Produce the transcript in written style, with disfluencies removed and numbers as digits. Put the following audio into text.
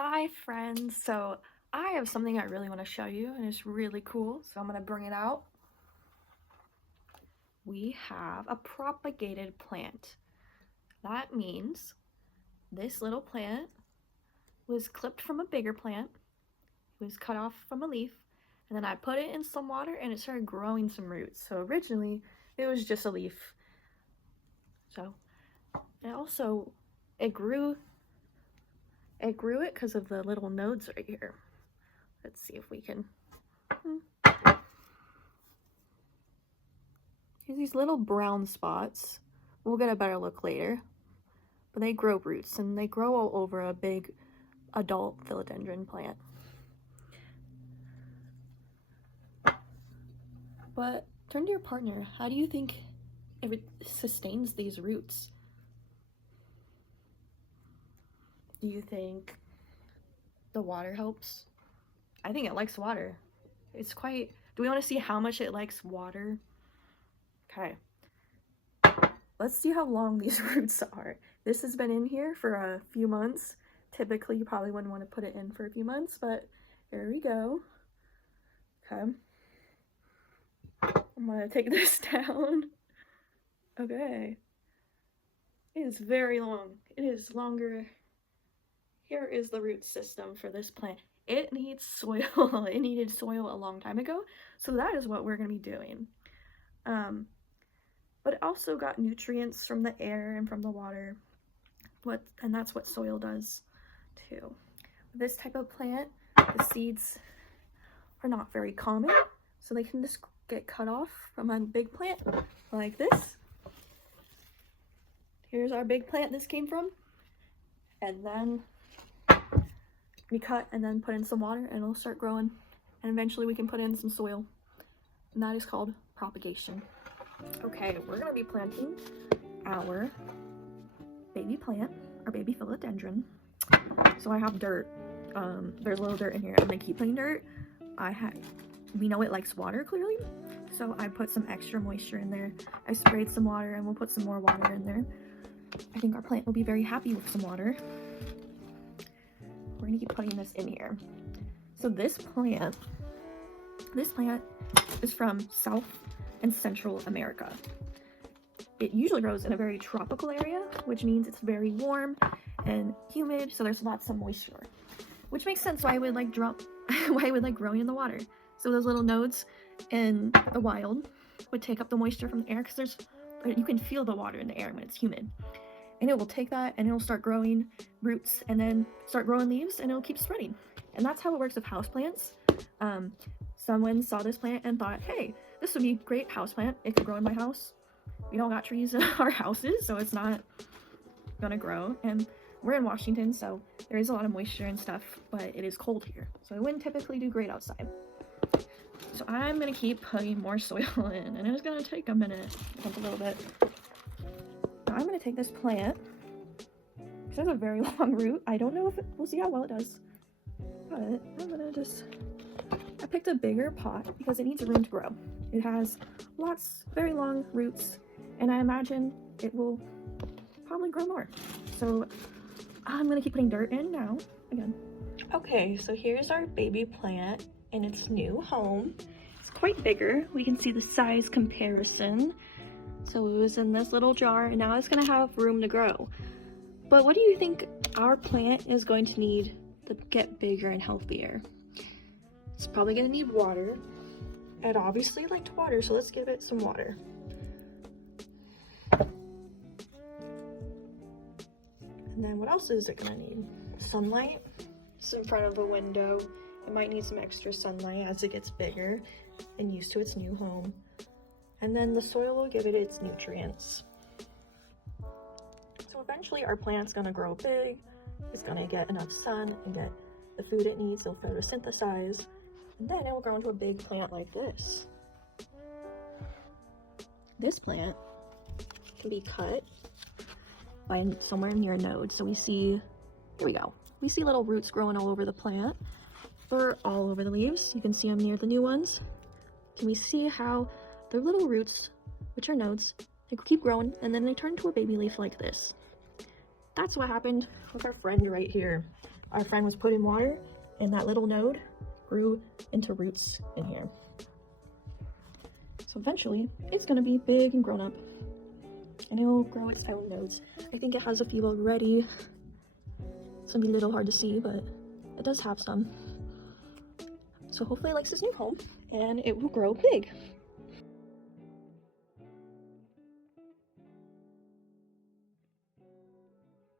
Hi friends, so I have something I really want to show you and it's really cool, so I'm going to bring it out. We have a propagated plant. That means this little plant was clipped from a bigger plant, it was cut off from a leaf, and then I put it in some water and it started growing some roots. So originally it was just a leaf. So it grew it because of the little nodes right here. Let's see if we can. Here's these little brown spots. We'll get a better look later. But they grow roots and they grow all over a big adult philodendron plant. But turn to your partner. How do you think it sustains these roots? Do you think the water helps? I think it likes water. It's quite... Do we want to see how much it likes water? Okay. Let's see how long these roots are. This has been in here for a few months. Typically, you probably wouldn't want to put it in for a few months, but here we go. Okay. I'm gonna take this down. Okay. It is very long. It is longer. Here is the root system for this plant. It needs soil. It needed soil a long time ago, so that is what we're going to be doing. But it also got nutrients from the air and from the water, and that's what soil does too. This type of plant, the seeds are not very common, so they can just get cut off from a big plant like this. Here's our big plant this came from, and then we cut and then put in some water and it'll start growing, and eventually we can put in some soil, and that is called propagation. Okay, we're gonna be planting our baby plant, our baby philodendron. So I have dirt. There's a little dirt in here. I'm gonna keep putting dirt. We know it likes water clearly, so I put some extra moisture in there. I sprayed some water and we'll put some more water in there. I think our plant will be very happy with some water. We're gonna keep putting this in here. So this plant is from South and Central America. It usually grows in a very tropical area, which means it's very warm and humid, so there's lots of moisture, which makes sense why it would like growing in the water. So those little nodes in the wild would take up the moisture from the air, because you can feel the water in the air when it's humid. And it will take that and it'll start growing roots and then start growing leaves, and it'll keep spreading. And that's how it works with houseplants. Someone saw this plant and thought, hey, this would be a great houseplant. It could grow in my house. We don't got trees in our houses, so it's not gonna grow. And we're in Washington, so there is a lot of moisture and stuff, but it is cold here, so it wouldn't typically do great outside. So I'm gonna keep putting more soil in, and it's gonna take a minute, a little bit. I'm gonna take this plant, because it has a very long root. I don't know if we'll see how well it does, but I'm gonna I picked a bigger pot because it needs room to grow. It has very long roots, and I imagine it will probably grow more. So I'm gonna keep putting dirt in now, again. Okay, so here's our baby plant in its new home. It's quite bigger. We can see the size comparison. So it was in this little jar, and now it's gonna have room to grow. But what do you think our plant is going to need to get bigger and healthier? It's probably gonna need water. It obviously liked water, so let's give it some water. And then what else is it gonna need? Sunlight. It's in front of a window. It might need some extra sunlight as it gets bigger and used to its new home. And then the soil will give it its nutrients. So eventually our plant's gonna grow big, it's gonna get enough sun and get the food it needs, it'll photosynthesize, and then it will grow into a big plant like this. This plant can be cut by somewhere near a node. So we see, here we go. We see little roots growing all over the plant, or all over the leaves. You can see them near the new ones. Can we see how the little roots, which are nodes, they keep growing and then they turn into a baby leaf like this. That's what happened with our friend right here. our friend was put in water, and that little node grew into roots in here. So eventually, it's gonna be big and grown up, and it'll grow its own nodes. I think it has a few already. It's gonna be a little hard to see, but it does have some. So hopefully it likes this new home, and it will grow big.